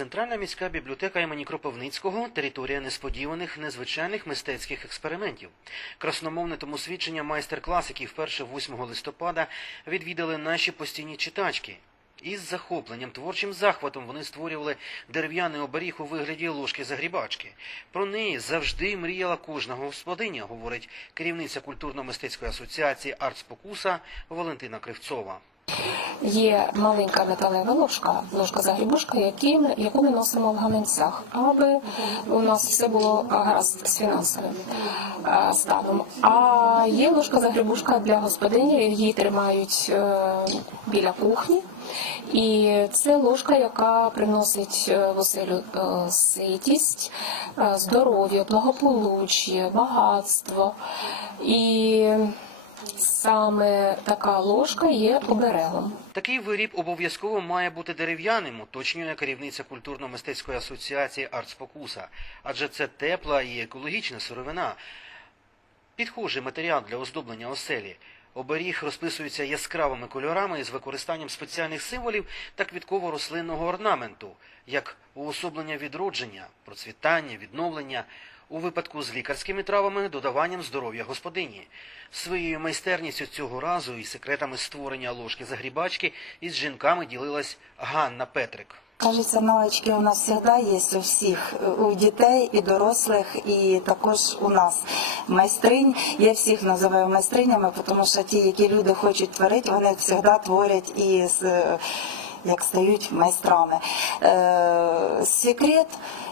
Центральна міська бібліотека імені Кропивницького територія несподіваних незвичайних мистецьких експериментів. Красномовне тому свідчення майстер-клас, який вперше 8 листопада відвідали наші постійні читачки. Із захопленням, творчим захватом вони створювали дерев'яний оберіг у вигляді ложки загрібачки. Про неї завжди мріяла кожна господиня, говорить керівниця культурно-мистецької асоціації «Артспокуса» Валентина Кривцова. Є маленька металева ложка, ложка загрібушка, яку ми носимо в гаманцях, аби у нас все було гаразд з фінансовим станом. А є ложка загрібушка для господині, її тримають е, біля кухні. І це ложка, яка приносить е, в оселю е, ситість, здоров'я, благополуччя, багатство. І саме така ложка є оберегом. Такий виріб обов'язково має бути дерев'яним, уточнює керівниця культурно-мистецької асоціації «Артспокуса», адже це тепла і екологічна сировина. Підхожий матеріал для оздоблення оселі. Оберіг розписується яскравими кольорами із використанням спеціальних символів та квітково-рослинного орнаменту, як уособлення відродження, процвітання, відновлення, у випадку з лікарськими травами додаванням здоров'я господині. Своєю майстерністю цього разу і секретами створення ложки загрібачки із жінками ділилась Ганна Петрик. Кажется, навички у нас завжди є у всіх, у дітей і дорослих, і також у нас майстринь. Я всіх називаю майстринями, тому що ті, які люди хочуть творити, вони завжди творять і з- як стають майстрами. Е, секрет,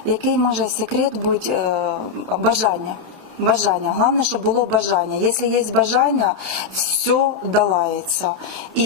який може секрет бути е, бажання. Бажання. Головне, щоб було бажання. Якщо є бажання, все долається.